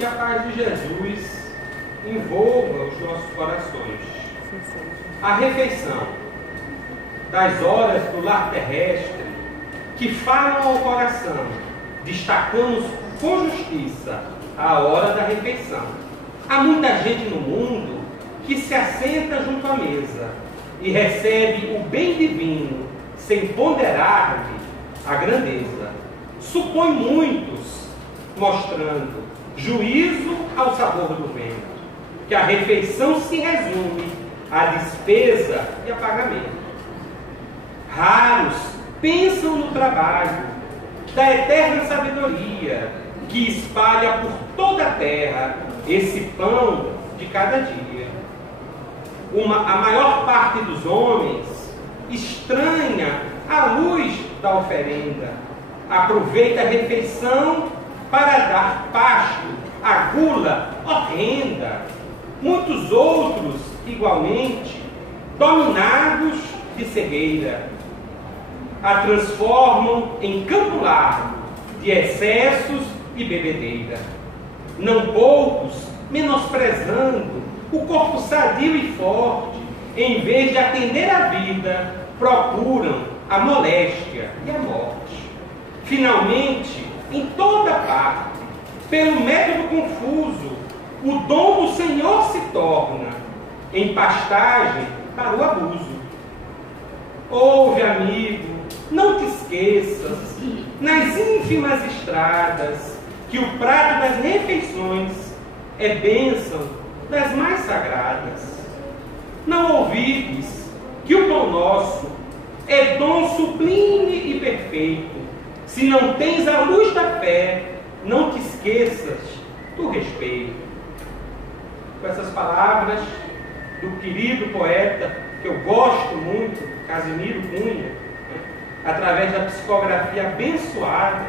que a paz de Jesus envolva os nossos corações. A refeição das horas do lar terrestre que falam ao coração, destacamos com justiça a hora da refeição. Há muita gente no mundo que se assenta junto à mesa e recebe o bem divino sem ponderar-lhe a grandeza. Supõe muitos, mostrando juízo ao sabor do vento, que a refeição se resume à despesa e a pagamento. Raros pensam no trabalho da eterna sabedoria que espalha por toda a terra esse pão de cada dia. A maior parte dos homens estranha a luz da oferenda, aproveita a refeição para dar pasto à gula horrenda. Muitos outros, igualmente, dominados de cegueira, a transformam em campo largo de excessos e bebedeira. Não poucos, menosprezando o corpo sadio e forte, em vez de atender à vida, procuram a moléstia e a morte. Finalmente, em toda parte, pelo método confuso, o dom do Senhor se torna em pastagem para o abuso. Ouve, amigo, não te esqueças, nas ínfimas estradas, que o prato das refeições é bênção das mais sagradas. Não ouvides que o pão nosso é dom sublime e perfeito. Se não tens a luz da fé, não te esqueças do respeito. Com essas palavras do querido poeta, que eu gosto muito, Casimiro Cunha, através da psicografia abençoada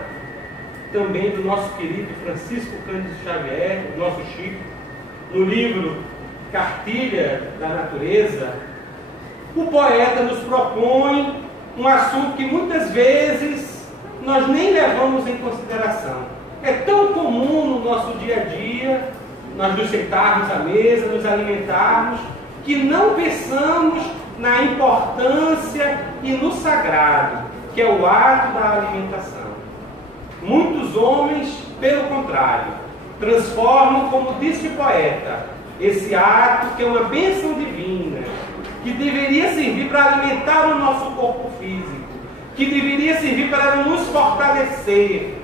também do nosso querido Francisco Cândido Xavier, o nosso Chico, no livro Cartilha da Natureza, o poeta nos propõe um assunto que muitas vezes nós nem levamos em consideração. É tão comum no nosso dia a dia nós nos sentarmos à mesa, nos alimentarmos, que não pensamos na importância e no sagrado, que é o ato da alimentação. Muitos homens, pelo contrário, transformam, como disse o poeta, esse ato, que é uma bênção divina, que deveria servir para alimentar o nosso corpo físico, que deveria servir para nos fortalecer,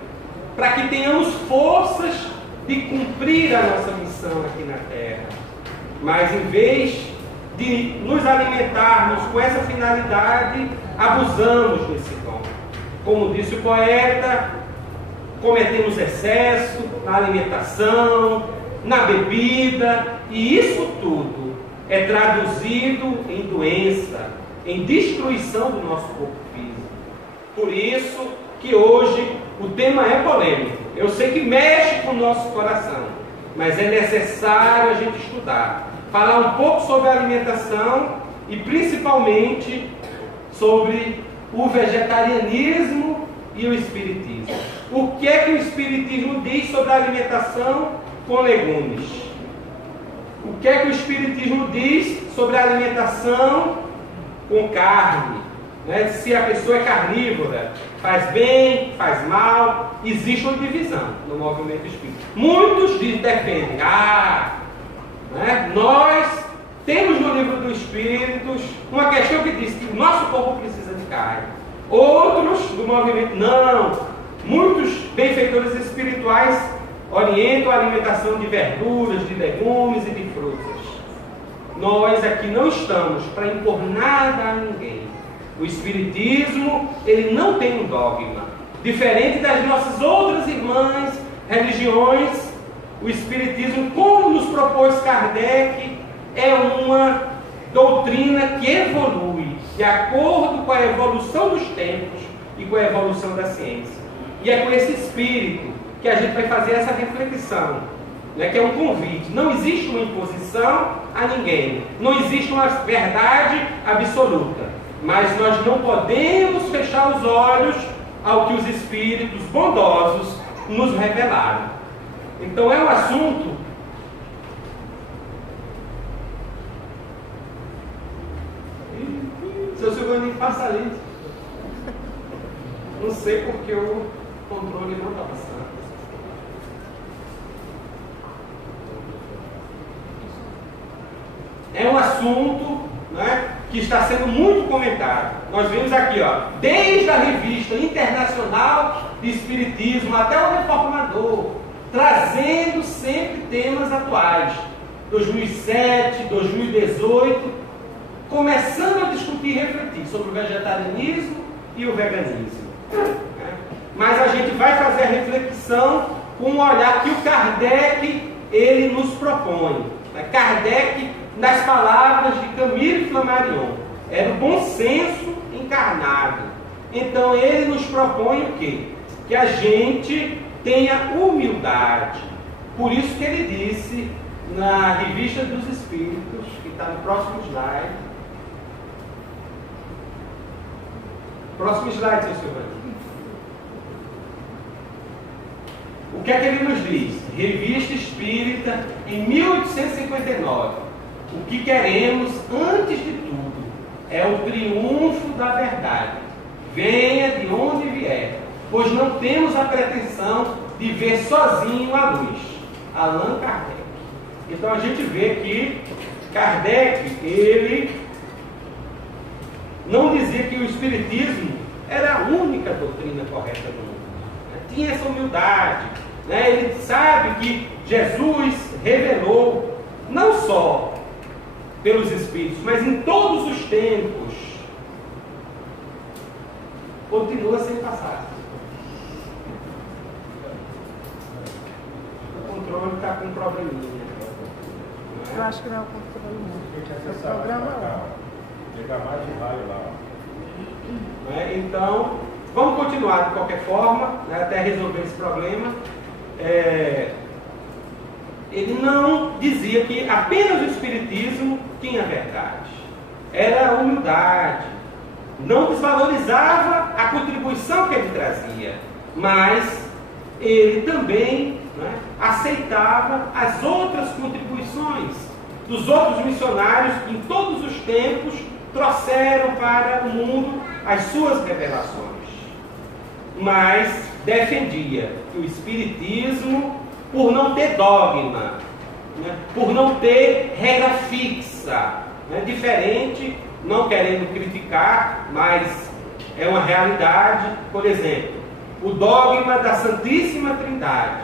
para que tenhamos forças de cumprir a nossa missão aqui na Terra. Mas em vez de nos alimentarmos com essa finalidade, abusamos desse dom. Como disse o poeta, cometemos excesso na alimentação, na bebida, e isso tudo é traduzido em doença, em destruição do nosso corpo físico. Por isso que hoje o tema é polêmico. Eu sei que mexe com o nosso coração, mas é necessário a gente estudar, falar um pouco sobre a alimentação e principalmente sobre o vegetarianismo e o espiritismo. O que é que o espiritismo diz sobre a alimentação com legumes? O que é que o espiritismo diz sobre a alimentação com carne? Se a pessoa é carnívora, faz bem, faz mal, existe uma divisão no movimento espírita. Muitos defendem, nós temos no livro dos Espíritos uma questão que diz que o nosso corpo precisa de carne. Outros do movimento, não. Muitos benfeitores espirituais orientam a alimentação de verduras, de legumes e de frutas. Nós aqui não estamos para impor nada a ninguém. O Espiritismo, ele não tem um dogma. Diferente das nossas outras irmãs religiões, o Espiritismo, como nos propôs Kardec, é uma doutrina que evolui de acordo com a evolução dos tempos e com a evolução da ciência. E é com esse espírito que a gente vai fazer essa reflexão, que é um convite. Não existe uma imposição a ninguém, não existe uma verdade absoluta, mas nós não podemos fechar os olhos ao que os espíritos bondosos nos revelaram. Então é um assunto seu Silvani passa ali. Não sei porque o controle não está passando. É um assunto, né, que está sendo muito comentado. Nós vemos aqui, ó, desde a Revista Internacional de Espiritismo até o Reformador, trazendo sempre temas atuais. 2007, 2018, começando a discutir e refletir sobre o vegetarianismo e o veganismo. Mas a gente vai fazer a reflexão com um olhar que o Kardec ele nos propõe. Kardec, nas palavras de Camille Flammarion, era o bom senso encarnado. Então ele nos propõe o quê? Que a gente tenha humildade. Por isso que ele disse na Revista dos Espíritos, que está no próximo slide. Próximo slide, seu Silvano. O que é que ele nos diz? Revista Espírita, em 1859. O que queremos, antes de tudo, é o triunfo da verdade. Venha de onde vier, pois não temos a pretensão de ver sozinho a luz. Allan Kardec. Então a gente vê que Kardec, ele não dizia que o Espiritismo era a única doutrina correta do mundo. Tinha essa humildade. Ele sabe que Jesus revelou, não só pelos Espíritos, mas em todos os tempos, continua sem passar. O controle está com um probleminha. Eu acho que não é o controle, não. É o programa lá. Pegar mais de raio lá. Então, vamos continuar de qualquer forma, até resolver esse problema. Ele não dizia que apenas o Espiritismo tinha verdade. Era a humildade. Não desvalorizava a contribuição que ele trazia, mas ele também aceitava as outras contribuições dos outros missionários que em todos os tempos trouxeram para o mundo as suas revelações. Mas defendia que o Espiritismo, por não ter dogma, por não ter regra fixa, diferente, não querendo criticar, mas é uma realidade. Por exemplo, o dogma da Santíssima Trindade.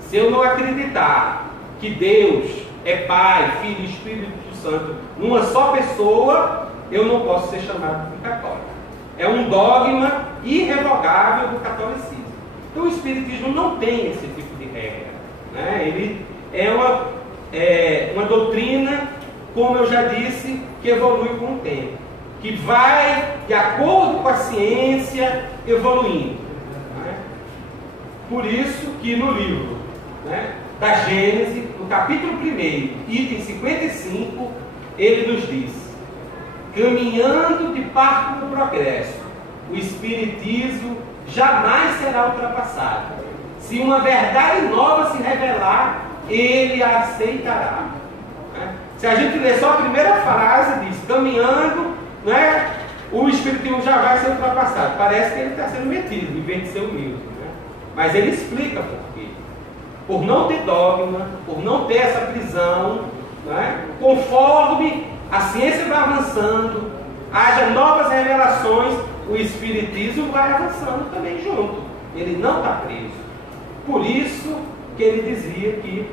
Se eu não acreditar que Deus é Pai, Filho e Espírito Santo numa só pessoa, eu não posso ser chamado de católico. É um dogma irrevogável do catolicismo. Então o Espiritismo não tem esse tipo de regra. Ele é uma doutrina, como eu já disse, que evolui com o tempo, que vai de acordo com a ciência evoluindo. Por isso que no livro da Gênese, no capítulo 1, item 55, ele nos diz: caminhando de par com o progresso, o Espiritismo jamais será ultrapassado. Se uma verdade nova se revelar, ele a aceitará. Se a gente ler só a primeira frase, diz: caminhando, o Espiritismo já vai ser ultrapassado. Parece que ele está sendo metido, em vez de ser humilde. Mas ele explica por quê. Por não ter dogma, por não ter essa prisão, conforme a ciência vai avançando, haja novas revelações, o Espiritismo vai avançando também junto. Ele não está preso. Por isso que ele dizia que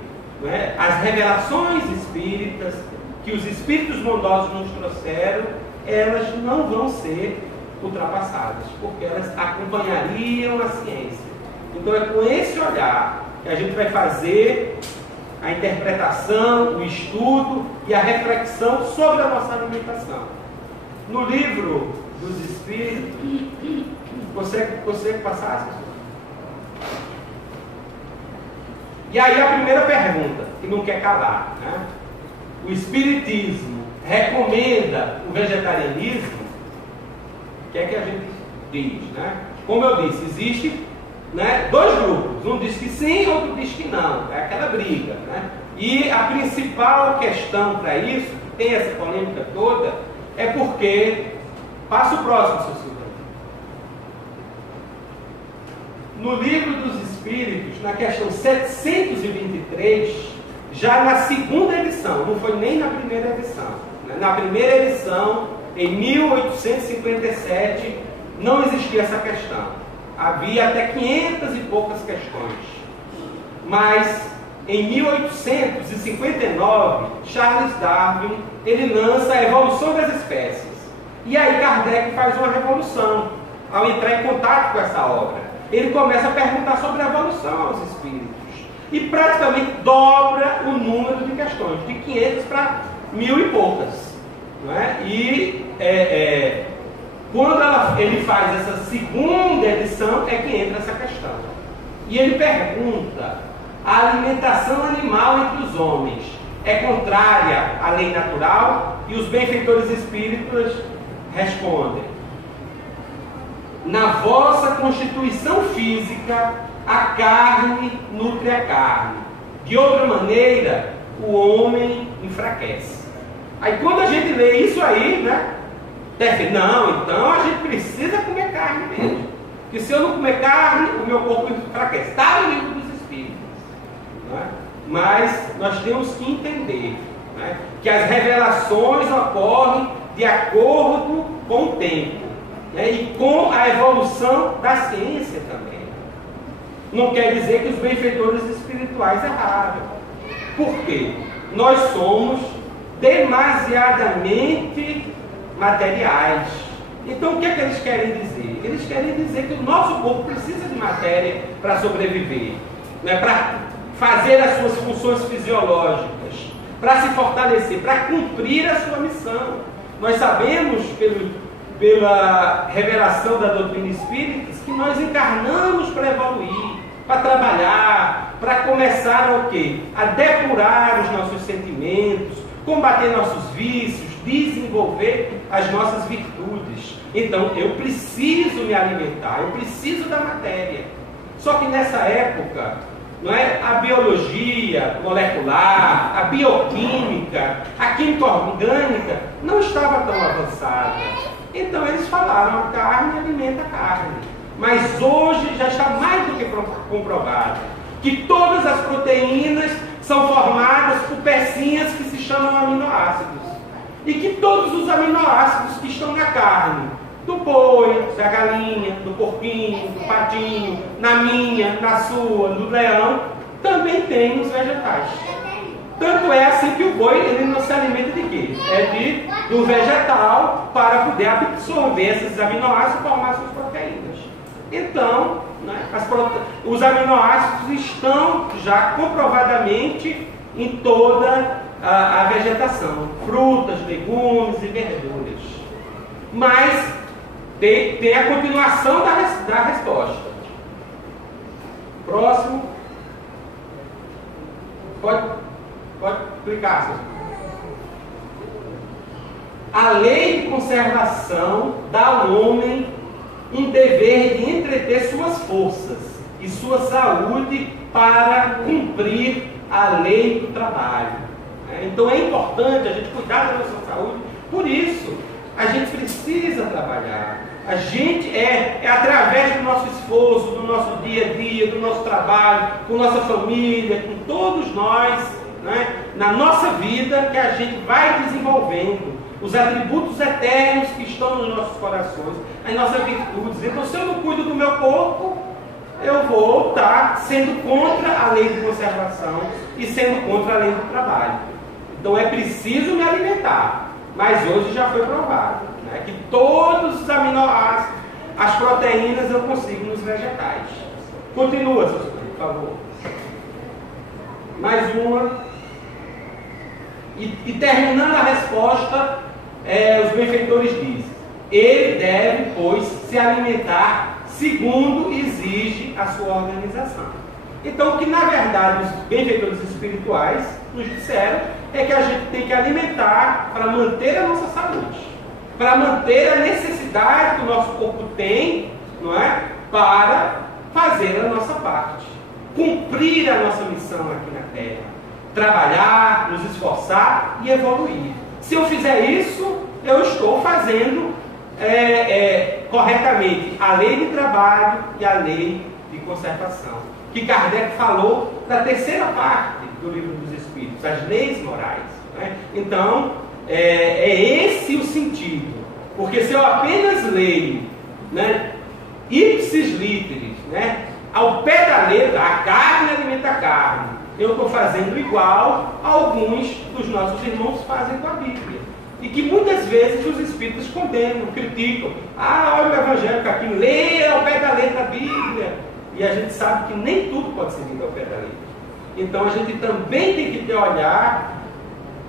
as revelações espíritas, que os espíritos bondosos nos trouxeram, elas não vão ser ultrapassadas, porque elas acompanhariam a ciência. Então é com esse olhar que a gente vai fazer a interpretação, o estudo e a reflexão sobre a nossa alimentação. No livro dos Espíritos, consegue passar? E aí a primeira pergunta, que não quer calar, o Espiritismo recomenda o vegetarianismo? O que é que a gente diz? Como eu disse, existe né, dois grupos. Um diz que sim, outro diz que não. É aquela briga. Né? E a principal questão para isso, que tem essa polêmica toda, é porque... Passa o próximo, seu Silvio. No Livro dos Espíritos, na questão 723, já na segunda edição, não foi nem na primeira edição. Né? Na primeira edição, em 1857, não existia essa questão. Havia até 500 e poucas questões. Mas, em 1859, Charles Darwin, ele lança a Evolução das Espécies. E aí Kardec faz uma revolução ao entrar em contato com essa obra. Ele começa a perguntar sobre a evolução aos espíritos. E praticamente dobra o número de questões, de 500 para 1000 e poucas. Não é? E quando ele faz essa segunda edição, é que entra essa questão. E ele pergunta: a alimentação animal entre os homens é contrária à lei natural? E os benfeitores espíritas respondem: na vossa constituição física, a carne nutre a carne. De outra maneira, o homem enfraquece. Aí quando a gente lê isso aí, né? Não, então a gente precisa comer carne mesmo. Porque se eu não comer carne, o meu corpo enfraquece. Está no Livro dos Espíritos. Né? Mas nós temos que entender, né, que as revelações ocorrem de acordo com o tempo, né, e com a evolução da ciência também. Não quer dizer que os benfeitores espirituais erraram. Por quê? Nós somos demasiadamente materiais. Então o que é que eles querem dizer? Eles querem dizer que o nosso corpo precisa de matéria para sobreviver, né, para fazer as suas funções fisiológicas, para se fortalecer, para cumprir a sua missão. Nós sabemos, pela revelação da doutrina espírita, que nós encarnamos para evoluir, para trabalhar, para começar a quê? A depurar os nossos sentimentos, combater nossos vícios, desenvolver as nossas virtudes. Então, eu preciso me alimentar, eu preciso da matéria. Só que nessa época, não é? A biologia molecular, a bioquímica, a química orgânica não estava tão avançada. Então eles falaram: a carne alimenta a carne. Mas hoje já está mais do que comprovado que todas as proteínas são formadas por pecinhas que se chamam aminoácidos. E que todos os aminoácidos que estão na carne, do boi, da galinha, do porquinho, do patinho, na minha, na sua, do leão, também tem nos vegetais. Tanto é assim que o boi, ele não se alimenta de quê? Do vegetal, para poder absorver esses aminoácidos e formar suas proteínas. Então, né, os aminoácidos estão já comprovadamente em toda a vegetação. Frutas, legumes e verduras. Mas tem a continuação da resposta. Próximo. Pode clicar, senhor. A lei de conservação dá ao homem um dever de entreter suas forças e sua saúde para cumprir a lei do trabalho. Então é importante a gente cuidar da nossa saúde. Por isso, a gente precisa trabalhar. A gente é através do nosso esforço, do nosso dia a dia, do nosso trabalho, com nossa família, com todos nós, né, na nossa vida, que a gente vai desenvolvendo os atributos eternos que estão nos nossos corações, as nossas virtudes. Então, se eu não cuido do meu corpo, eu vou estar sendo contra a lei de conservação e sendo contra a lei do trabalho. Então, é preciso me alimentar. Mas hoje já foi provado, né, que todos os aminoácidos, as proteínas, eu consigo nos vegetais. Continua, por favor. Mais uma. E terminando a resposta, os benfeitores dizem: ele deve, pois, se alimentar segundo exige a sua organização. Então, o que na verdade os benfeitores espirituais nos disseram é que a gente tem que alimentar para manter a nossa saúde, para manter a necessidade que o nosso corpo tem, não é? Para fazer a nossa parte, cumprir a nossa missão aqui na Terra, trabalhar, nos esforçar e evoluir. Se eu fizer isso, eu estou fazendo corretamente a lei de trabalho e a lei de conservação, que Kardec falou na terceira parte do Livro dos Espíritos, as leis morais, né? Então, é esse o sentido, porque se eu apenas leio, né, ipsis literis, né, ao pé da letra, a carne alimenta a carne, eu estou fazendo igual a alguns dos nossos irmãos fazem com a Bíblia. E que muitas vezes os espíritos condenam, criticam. Olha o evangélico aqui, lê ao pé da letra a Bíblia. E a gente sabe que nem tudo pode ser lido ao pé da letra. Então a gente também tem que ter olhar,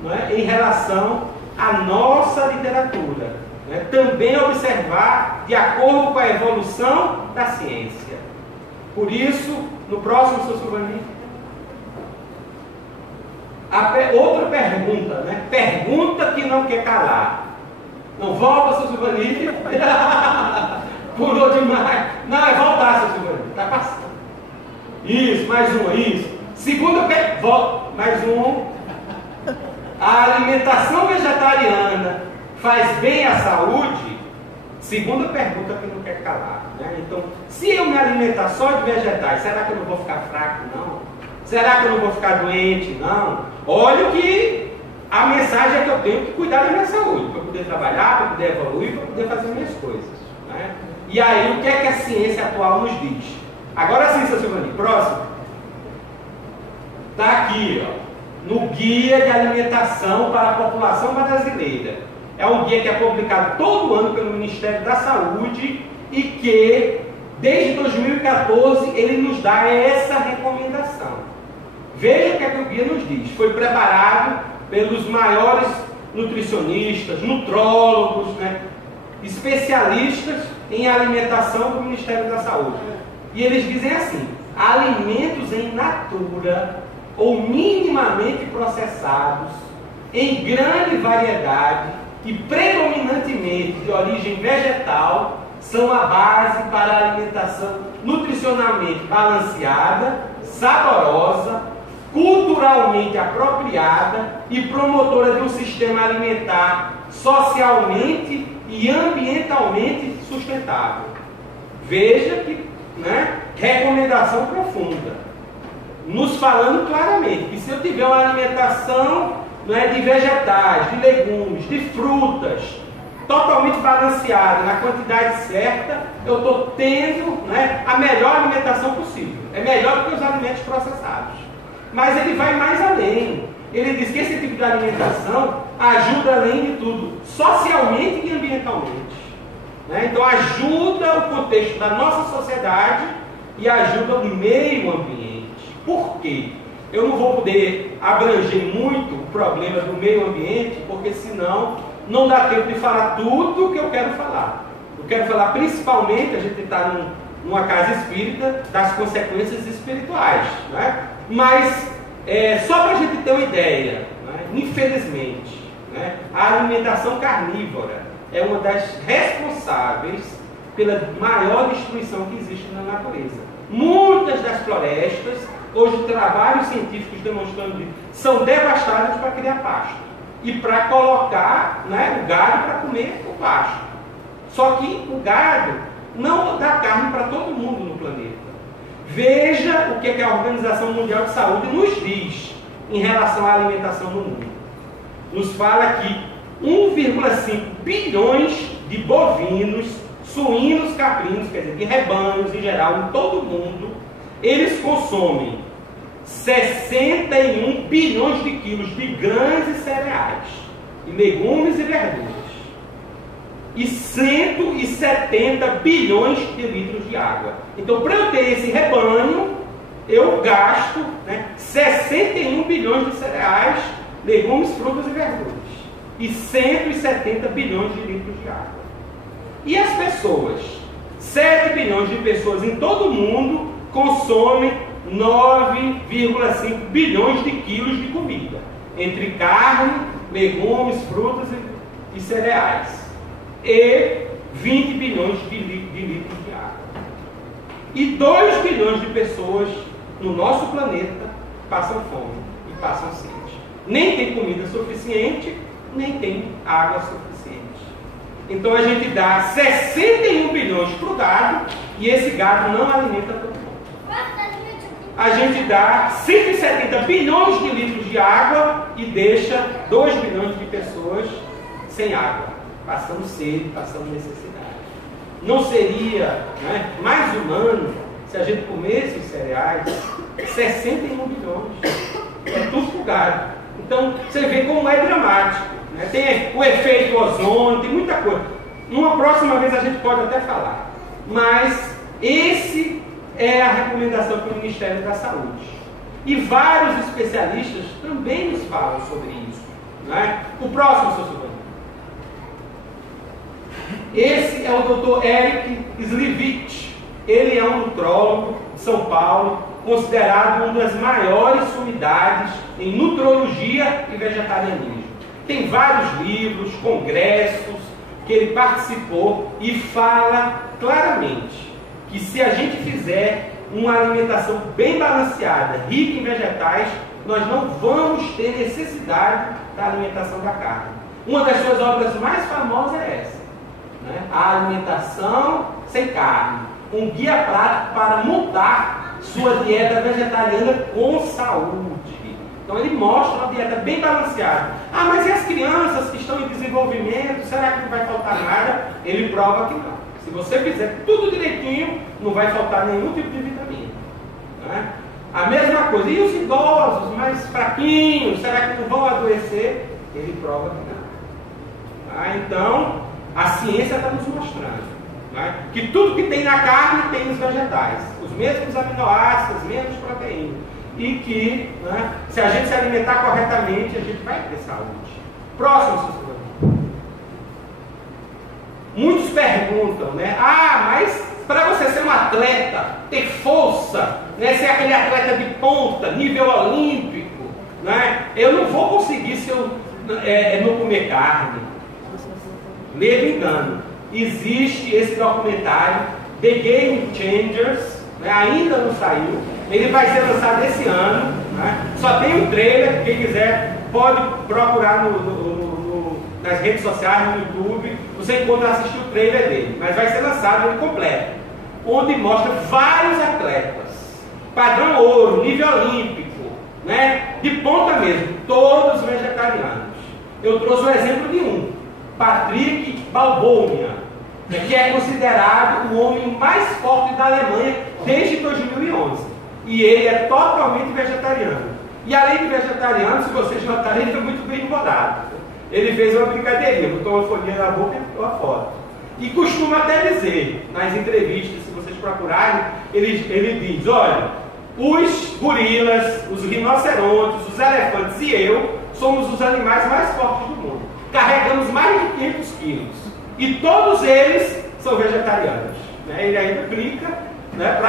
não é, em relação à nossa literatura. Né? Também observar de acordo com a evolução da ciência. Por isso, no próximo, Sr. Silvani, outra pergunta, né? Pergunta que não quer calar. Não volta, Sr. Silvani. Pulou demais. Não, é voltar, Sr. Silvani. Está passando. Isso, mais uma, isso. Segunda pergunta. Volta. Mais um. A alimentação vegetariana faz bem à saúde? Segunda pergunta que não quer calar. Né? Então, se eu me alimentar só de vegetais, será que eu não vou ficar fraco? Não. Será que eu não vou ficar doente? Não. Olha que a mensagem é que eu tenho que cuidar da minha saúde, para poder trabalhar, para poder evoluir, para poder fazer minhas coisas. Né? E aí, o que é que a ciência atual nos diz? Agora sim, Sr. Silvani, próximo. Está aqui, ó, no Guia de Alimentação para a População Brasileira. É um guia que é publicado todo ano pelo Ministério da Saúde e que, desde 2014, ele nos dá essa recomendação. Veja o que é que o guia nos diz. Foi preparado pelos maiores nutricionistas, nutrólogos, né, especialistas em alimentação do Ministério da Saúde. E eles dizem assim: alimentos em natura ou minimamente processados, em grande variedade e predominantemente de origem vegetal, são a base para a alimentação nutricionalmente balanceada, saborosa, culturalmente apropriada e promotora de um sistema alimentar socialmente e ambientalmente sustentável. Veja que, né, recomendação profunda, nos falando claramente que se eu tiver uma alimentação, não é, de vegetais, de legumes, de frutas, totalmente balanceada, na quantidade certa, eu estou tendo, né, a melhor alimentação possível. É melhor do que os alimentos processados. Mas ele vai mais além. Ele diz que esse tipo de alimentação ajuda, além de tudo, socialmente e ambientalmente. Né? Então ajuda o contexto da nossa sociedade e ajuda o meio ambiente. Por quê? Eu não vou poder abranger muito o problema do meio ambiente, porque senão não dá tempo de falar tudo o que eu quero falar. Eu quero falar principalmente, a gente está numa casa espírita, das consequências espirituais. Né? Mas, só para a gente ter uma ideia, né? Infelizmente, né, a alimentação carnívora é uma das responsáveis pela maior destruição que existe na natureza. Muitas das florestas, hoje trabalhos científicos demonstrando que são devastadas para criar pasto e para colocar, né, o gado para comer o pasto. Só que o gado não dá carne para todo mundo no planeta. Veja o que a Organização Mundial de Saúde nos diz em relação à alimentação no mundo. Nos fala que 1,5 bilhões de bovinos, suínos, caprinos, quer dizer, de rebanhos em geral, em todo o mundo, eles consomem 61 bilhões de quilos de grãos e cereais, e legumes e verduras, e 170 bilhões de litros de água. Então, para eu ter esse rebanho, eu gasto, né, 61 bilhões de cereais, legumes, frutas e verduras, e 170 bilhões de litros de água. E as pessoas? 7 bilhões de pessoas em todo o mundo consomem 9,5 bilhões de quilos de comida, entre carne, legumes, frutas e cereais, e 20 bilhões de litros de água. E 2 bilhões de pessoas no nosso planeta passam fome e passam sede. Nem tem comida suficiente, nem tem água suficiente. Então a gente dá 61 bilhões para o gado e esse gado não alimenta todo mundo. A gente dá 170 bilhões de litros de água e deixa 2 bilhões de pessoas sem água, passando sede, passando necessidade. Não seria, né, mais humano se a gente comesse os cereais? 61 bilhões. É tudo pro gado. Então, você vê como é dramático. Né? Tem o efeito ozônio, tem muita coisa. Numa próxima vez a gente pode até falar. Mas esse é a recomendação do Ministério da Saúde. E vários especialistas também nos falam sobre isso. Né? O próximo, seu Silvano. Esse é o Dr. Eric Slivich. Ele é um nutrólogo de São Paulo, considerado uma das maiores sumidades em nutrologia e vegetarianismo. Tem vários livros, congressos que ele participou e fala claramente que se a gente fizer uma alimentação bem balanceada, rica em vegetais, nós não vamos ter necessidade da alimentação da carne. Uma das suas obras mais famosas é essa, né? A Alimentação Sem Carne, um guia prático para montar sua dieta vegetariana com saúde. Então ele mostra uma dieta bem balanceada. Ah, mas e as crianças que estão em desenvolvimento, será que não vai faltar nada? Ele prova que não. Se você fizer tudo direitinho, não vai faltar nenhum tipo de vitamina. Né? A mesma coisa. E os idosos, mais fraquinhos, será que não vão adoecer? Ele prova que não. Então, a ciência está nos mostrando, né, que tudo que tem na carne tem nos vegetais. Os mesmos aminoácidos, menos proteína. E que, né, se a gente se alimentar corretamente, a gente vai ter saúde. Próximo, Sussurro. Muitos perguntam, né? Ah, mas para você ser um atleta, ter força, né, ser aquele atleta de ponta, nível olímpico, né, eu não vou conseguir se eu não comer carne. Ledo engano. Existe esse documentário, The Game Changers, né, ainda não saiu. Ele vai ser lançado esse ano. Né? Só tem um trailer, quem quiser pode procurar nas redes sociais, no YouTube, você encontra assistir o trailer dele, mas vai ser lançado ele completo, onde mostra vários atletas, padrão ouro, nível olímpico, né? De ponta mesmo, todos vegetarianos. Eu trouxe o exemplo de um, Patrick Balbonha, que é considerado o homem mais forte da Alemanha desde 2011. E ele é totalmente vegetariano. E além de vegetariano, se vocês notarem, ele foi muito bem rodado. Ele fez uma brincadeirinha, botou uma folhinha na boca e botou a foto. E costuma até dizer, nas entrevistas, se vocês procurarem, ele diz, olha, os gorilas, os rinocerontes, os elefantes e eu somos os animais mais fortes do mundo. Carregamos mais de 500 quilos. E todos eles são vegetarianos. Né? Ele ainda brinca, né,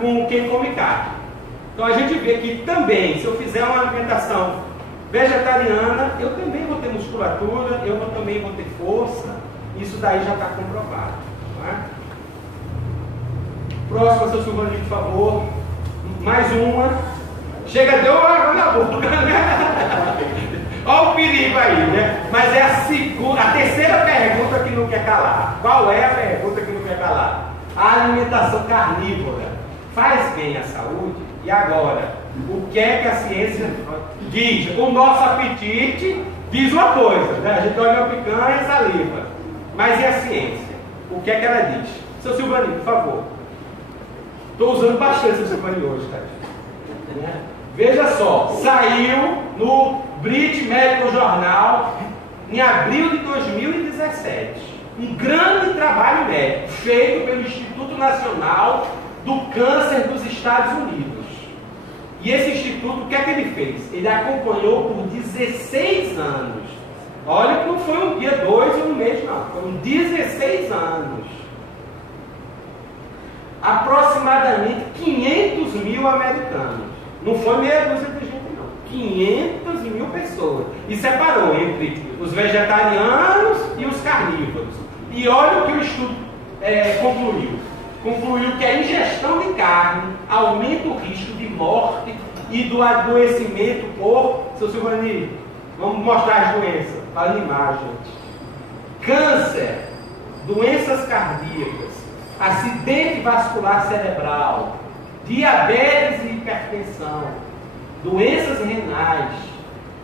com quem come carne. Então a gente vê que também, se eu fizer uma alimentação vegetariana, eu também vou ter musculatura, eu também vou ter força. Isso daí já está comprovado. Né? Próxima, seu Silvano, por favor. Mais uma. Chega, deu água na boca, né? Olha o perigo aí, né? Mas é a terceira pergunta que não quer calar. Qual é a pergunta que não quer calar? A alimentação carnívora faz bem à saúde? E agora, o que é que a ciência diz? O nosso apetite diz uma coisa, né? A gente olha a picanha e saliva. Mas e a ciência? O que é que ela diz? Seu Silvaninho, por favor. Estou usando bastante seu Silvaninho hoje, tá? Né? Veja só, saiu no British Medical Journal em abril de 2017. Um grande trabalho médico feito pelo Instituto Nacional do Câncer dos Estados Unidos. E esse instituto, o que é que ele fez? Ele acompanhou por 16 anos. Olha que não foi um dia, 2 ou um mês, não. Foram 16 anos. Aproximadamente 500 mil americanos. Não foi meia dúzia de gente, não. 500 mil pessoas. E separou entre os vegetarianos e os carnívoros. E olha o que o estudo concluiu. concluiu que a ingestão de carne aumenta o risco de morte e do adoecimento por... Seu Silvani, vamos mostrar as doenças. Fala em imagem. Câncer, doenças cardíacas, acidente vascular cerebral, diabetes e hipertensão, doenças renais.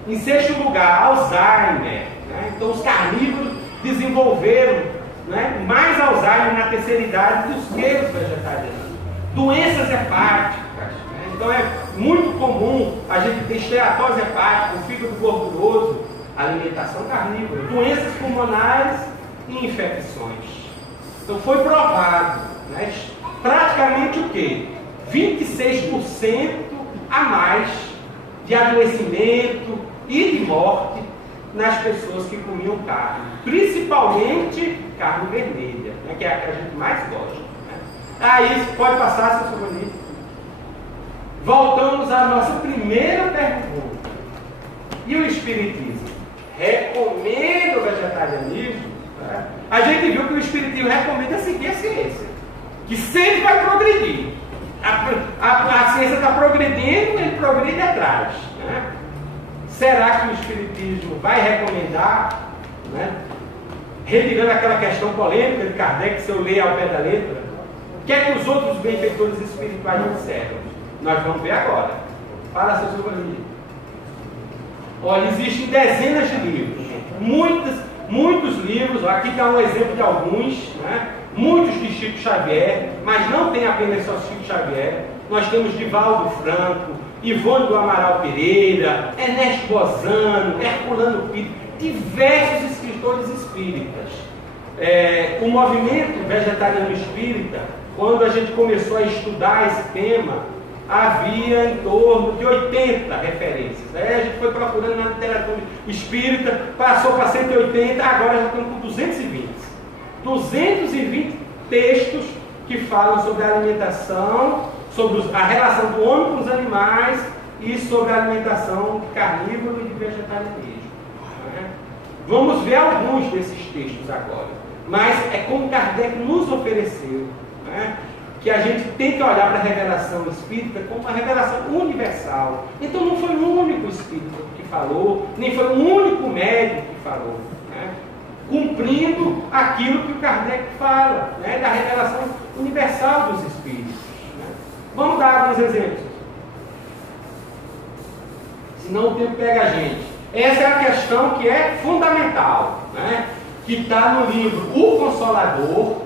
Em sexto lugar, Alzheimer. Né? Então, os carnívoros desenvolveram, né, mais Alzheimer na terceira idade do que os vegetarianos. Doenças hepáticas. Né? Então, é muito comum a gente ter esteatose hepática, o fígado gorduroso, alimentação carnívora, doenças pulmonares e infecções. Então, foi provado, né, praticamente o quê? 26% a mais de adoecimento e de morte nas pessoas que comiam carne, principalmente carne vermelha, né, que é a que a gente mais gosta. Né? Aí, pode passar, seu Silvani. Voltamos à nossa primeira pergunta. E o Espiritismo? Recomenda o vegetarianismo? Né? A gente viu que o Espiritismo recomenda seguir a ciência, que sempre vai progredir. A ciência está progredindo, ele progride atrás. Né? Será que o Espiritismo vai recomendar, né? Retirando aquela questão polêmica de Kardec, se eu ler ao pé da letra, o que é que os outros benfeitores espirituais disseram? Nós vamos ver agora. Fala, seu Silvani. Olha, existem dezenas de livros, muitos livros, aqui está um exemplo de alguns, né? Muitos de Chico Xavier, mas não tem apenas só Chico Xavier. Nós temos Divaldo Franco, Ivone do Amaral Pereira, Ernesto Bozano, Herculano Pinto, diversos escritores espíritas. O movimento vegetariano espírita, quando a gente começou a estudar esse tema, havia em torno de 80 referências. Aí a gente foi procurando na literatura espírita, passou para 180, agora já estamos com 220. 220 textos que falam sobre a alimentação, sobre a relação do homem com os animais e sobre a alimentação carnívora e de vegetarianismo. Né? Vamos ver alguns desses textos agora. Mas é como Kardec nos ofereceu, né? Que a gente tem que olhar para a revelação espírita como uma revelação universal. Então não foi um único espírito que falou, nem foi um único médico que falou, né? Cumprindo aquilo que o Kardec fala, né? Da revelação universal dos espíritos. Né? Vamos dar alguns exemplos. Senão o tempo pega a gente. Essa é a questão que é fundamental, né? Que está no livro O Consolador,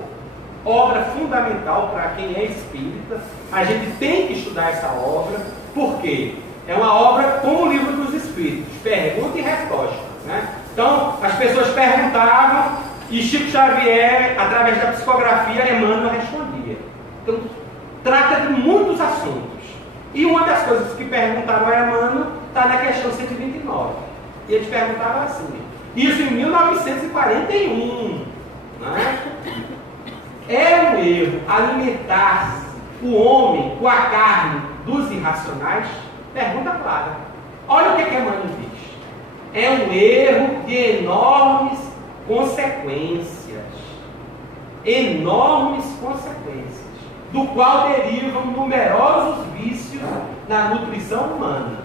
obra fundamental para quem é espírita. A gente tem que estudar essa obra, porque é uma obra como o livro dos espíritos, pergunta e resposta. Né? Então, as pessoas perguntavam e Chico Xavier, através da psicografia, Emmanuel respondia. Então, trata de muitos assuntos. E uma das coisas que perguntaram a Emmanuel está na questão 129. E eles perguntavam assim, isso em 1941. Né? É um erro alimentar-se o homem com a carne dos irracionais? Pergunta clara. Olha o que Emmanuel diz. É um erro de enormes consequências. Enormes consequências. Do qual derivam numerosos vícios na nutrição humana.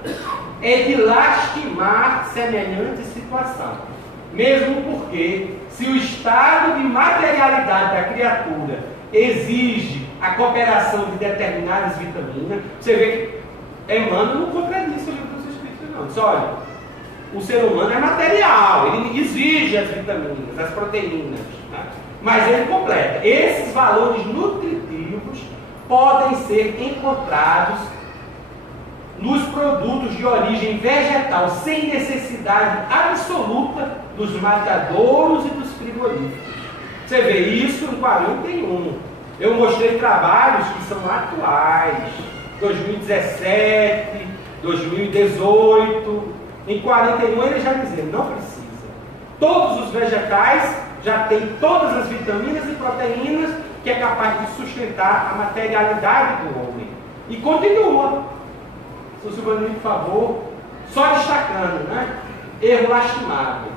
É de lastimar semelhante situação. Mesmo porque, se o estado de materialidade da criatura exige a cooperação de determinadas vitaminas, você vê que Emmanuel não contradiz o livro dos Espíritos, não. Diz, olha, o ser humano é material, ele exige as vitaminas, as proteínas, né? Mas ele completa. Esses valores nutritivos podem ser encontrados nos produtos de origem vegetal, sem necessidade absoluta dos matadouros e dos frigoríficos. Você vê isso em 41. Eu mostrei trabalhos que são atuais, 2017, 2018. Em 41 ele já dizia, não precisa. Todos os vegetais já têm todas as vitaminas e proteínas que é capaz de sustentar a materialidade do homem. E continua. Seu Silvani, por favor, só destacando, né? Erro lastimável.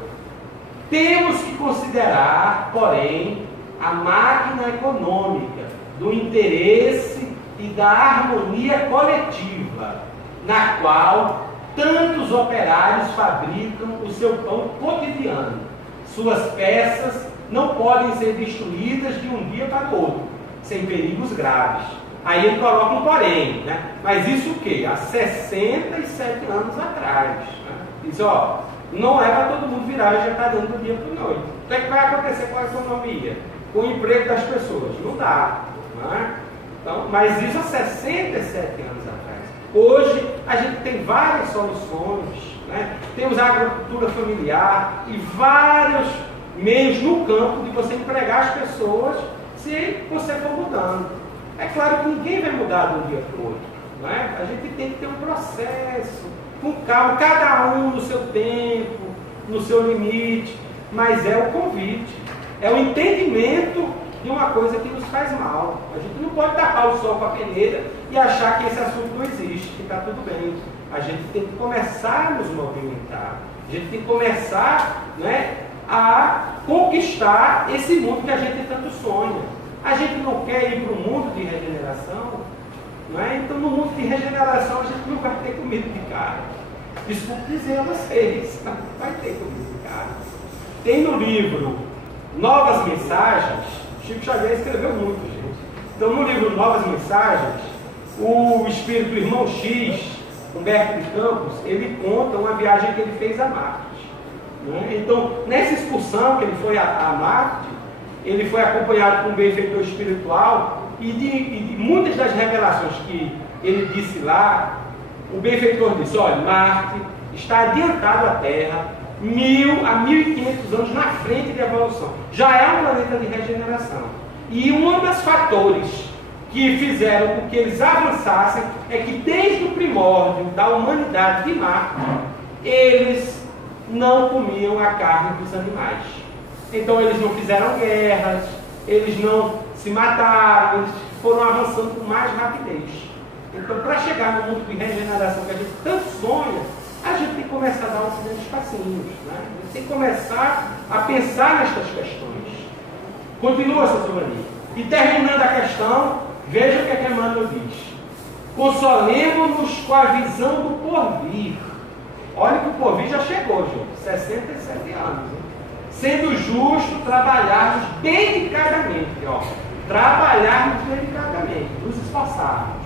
Temos que considerar, porém, a máquina econômica do interesse e da harmonia coletiva, na qual tantos operários fabricam o seu pão cotidiano. Suas peças não podem ser destruídas de um dia para o outro, sem perigos graves. Aí ele coloca um porém, né? Mas isso o quê? Há 67 anos atrás. Né? Diz, ó, não é para todo mundo virar e já está dando do dia para a noite. O que é que vai acontecer com a economia? Com o emprego das pessoas? Não dá. Não é? Então, mas isso há 67 anos atrás. Hoje a gente tem várias soluções, né? Temos a agricultura familiar e vários meios no campo de você empregar as pessoas se você for mudando. É claro que ninguém vai mudar de um dia para o outro, não é? A gente tem que ter um processo, com calma, cada um no seu tempo, no seu limite, mas é o convite, é o entendimento de uma coisa que nos faz mal. A gente não pode tapar o sol com a peneira e achar que esse assunto não existe, que está tudo bem. A gente tem que começar a nos movimentar, a gente tem que começar, né, a conquistar esse mundo que a gente tanto sonha. A gente não quer ir para o mundo de regeneração, não é? Então no mundo de regeneração a gente não vai ter comida de carne. Desculpe dizer a vocês, não vai ter comida de carne. Tem no livro Novas Mensagens, Chico Xavier escreveu muito, gente. Então no livro Novas Mensagens, o espírito do irmão X, Humberto de Campos, ele conta uma viagem que ele fez a Marte. Né? Então, nessa excursão que ele foi a Marte, ele foi acompanhado por um benfeitor espiritual e de muitas das revelações que ele disse lá, o benfeitor disse, olha, Marte está adiantado à Terra 1000 a 1500 anos na frente de evolução. Já é um planeta de regeneração. E um dos fatores que fizeram com que eles avançassem é que desde o primórdio da humanidade de Marte, eles não comiam a carne dos animais. Então eles não fizeram guerras, eles não se mataram, eles foram avançando com mais rapidez. Então, para chegar no mundo de regeneração que a gente tanto sonha, a gente tem que começar a dar os primeiros passinhos, né? A gente tem que começar a pensar nestas questões. Continua, São Silvani. E terminando a questão, veja o que é que Emmanuel diz. Consolemos-nos com a visão do porvir. Olha que o porvir já chegou, gente. 67 anos. Hein? Sendo justo trabalharmos dedicadamente, ó. Trabalharmos dedicadamente, nos esforçarmos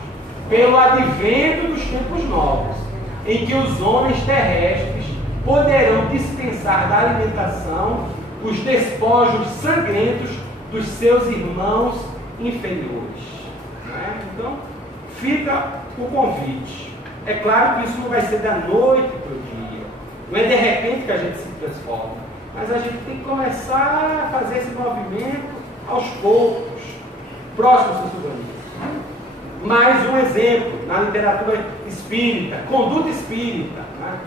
pelo advento dos tempos novos, em que os homens terrestres poderão dispensar da alimentação os despojos sangrentos dos seus irmãos inferiores. Né? Então, fica o convite. É claro que isso não vai ser da noite para o dia, não é de repente que a gente se transforma, mas a gente tem que começar a fazer esse movimento aos poucos. Próximo, São Silvani. Mais um exemplo na literatura espírita, conduta espírita, né?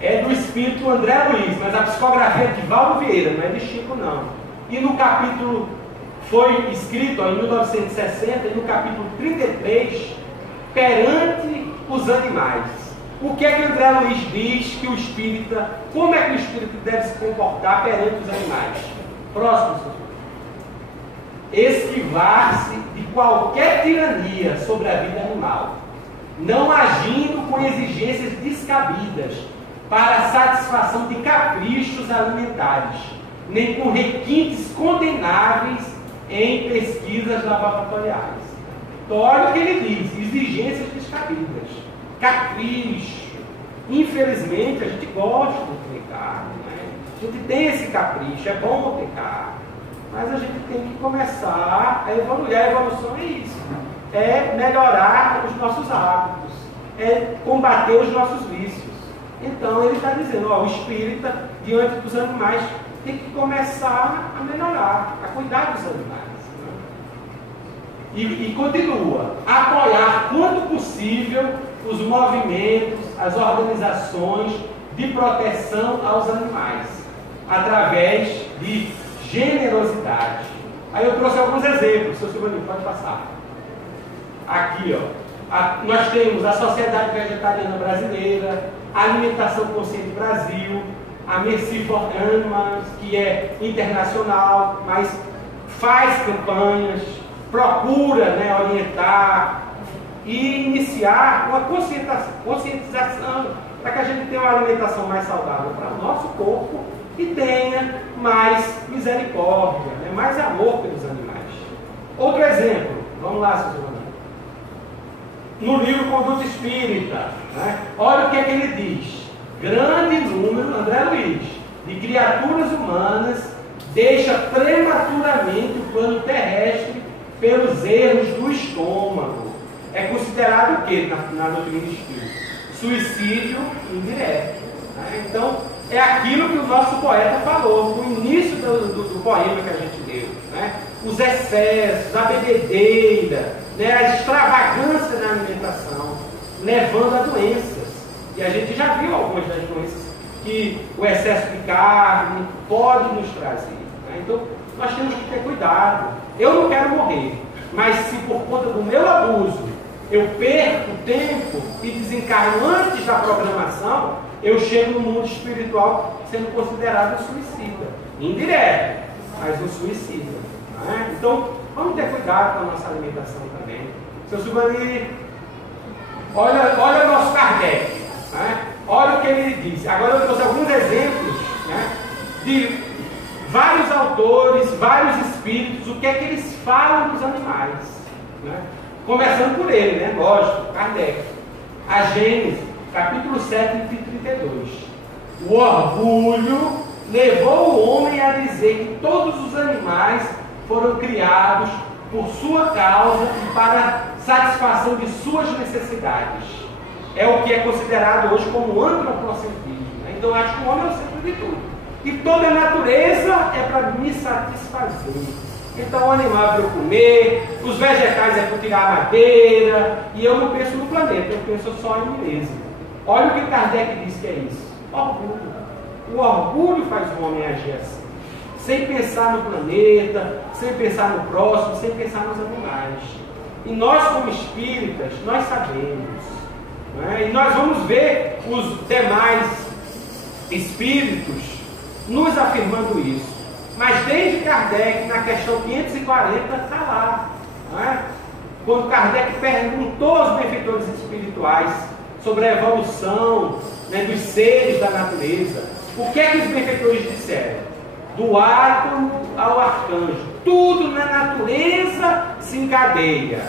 É do espírito André Luiz, mas a psicografia é de Valdo Vieira, não é de Chico não. E no capítulo, foi escrito ó, em 1960, e no capítulo 33, perante os animais. O que é que André Luiz diz que o espírita, como é que o espírito deve se comportar perante os animais? Próximo, senhor. Esquivar-se de qualquer tirania sobre a vida animal, não agindo com exigências descabidas para a satisfação de caprichos alimentares, nem com requintes condenáveis em pesquisas laboratoriais. Então, olha o que ele diz: exigências descabidas, capricho. Infelizmente, a gente gosta de ter carne, né? A gente tem esse capricho, é bom ter carne. Mas a gente tem que começar a evoluir. A evolução é isso. É melhorar os nossos hábitos. É combater os nossos vícios. Então ele está dizendo, ó, o espírita, diante dos animais, tem que começar a melhorar, a cuidar dos animais. Né? E continua. Apoiar, quando possível, os movimentos, as organizações de proteção aos animais. Através de generosidade. Aí eu trouxe alguns exemplos, seu Silvani, pode passar. Aqui, ó, nós temos a Sociedade Vegetariana Brasileira, a Alimentação Consciente Brasil, a Merci for Animals, que é internacional, mas faz campanhas, procura, né, orientar e iniciar uma conscientização para que a gente tenha uma alimentação mais saudável para o nosso corpo e tenha mais misericórdia, né, mais amor pelos animais. Outro exemplo, vamos lá, Suzana. No livro Conduta Espírita, né, olha o que é que ele diz. Grande número, André Luiz, de criaturas humanas deixa prematuramente o plano terrestre pelos erros do estômago. É considerado o que na doutrina espírita? Suicídio indireto. Né? Então, é aquilo que o nosso poeta falou no início do poema que a gente leu. Né? Os excessos, a bebedeira, né? A extravagância na alimentação, levando a doenças. E a gente já viu algumas das doenças que o excesso de carne pode nos trazer. Né? Então, nós temos que ter cuidado. Eu não quero morrer, mas se por conta do meu abuso eu perco tempo e desencarno antes da programação, eu chego no mundo espiritual sendo considerado um suicida. Indireto, mas um suicida. Né? Então, vamos ter cuidado com a nossa alimentação também. Seu Subani, olha o nosso Kardec. Né? Olha o que ele diz. Agora eu trouxe alguns exemplos, né, de vários autores, vários espíritos, o que é que eles falam dos animais. Né? Começando por ele, né? Lógico, Kardec. A Gênesis, capítulo 7, item 32. O orgulho levou o homem a dizer que todos os animais foram criados por sua causa e para satisfação de suas necessidades. É o que é considerado hoje como antropocentrismo. Né? Então, eu acho que o homem é o centro de tudo. E toda a natureza é para me satisfazer. Então, o animal é para eu comer, os vegetais é para tirar a madeira, e eu não penso no planeta, eu penso só em mim mesmo. Olha o que Kardec diz que é isso. Orgulho. O orgulho faz o homem agir assim. Sem pensar no planeta, sem pensar no próximo, sem pensar nos animais. E nós, como espíritas, nós sabemos. Né? E nós vamos ver os demais espíritos nos afirmando isso. Mas desde Kardec, na questão 540, está lá. Né? Quando Kardec perguntou aos benfeitores espirituais sobre a evolução, né, dos seres da natureza, o que é que os benfeitores disseram? Do átomo ao arcanjo. Tudo na natureza se encadeia.